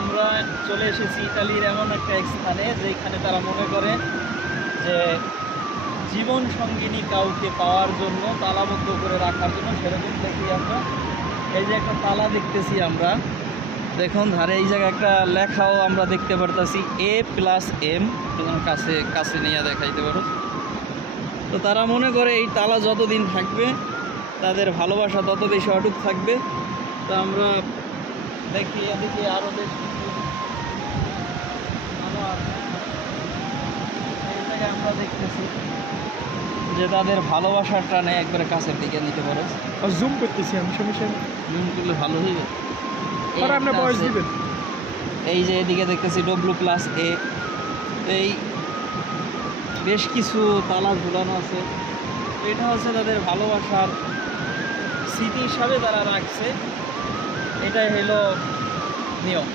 আমরা চলে এসেছি ইতালির এমন একটা স্থানে যেখানে তারা মনে করে যে জীবন সঙ্গিনী কাউকে পাওয়ার জন্য তালাবদ্ধ করে রাখার জন্য সেরকম দেখি আমরা। এই যে একটা তালা দেখতেছি আমরা, দেখুন ধারে এই জায়গায় একটা লেখাও আমরা দেখতে পারতাছি A+M, কাছে কাছে নিয়ে দেখাইতে পারো। তো তারা মনে করে এই তালা যতদিন থাকবে তাদের ভালোবাসা তত বেশি অটুট থাকবে। তো আমরা দেখি এদিকে আরও বেশ কিছু তালা আছে। এই জায়গায় আমরা দেখতেছি যে তাদের ভালোবাসার টানে একবারে কাছের দিকে নিতে পারো। জুম করতেছি আমি, সমস্যা নেই। জুম করলে ভালো হইবে। আর আপনার বয়স দিবেন। এই যে এদিকে দেখতেছি W+A, এই বেশ কিছু তালা ঝুলানো আছে। এটা হচ্ছে তাদের ভালোবাসার স্মৃতি হিসাবে তারা রাখছে, এটাই হলো নিয়ম।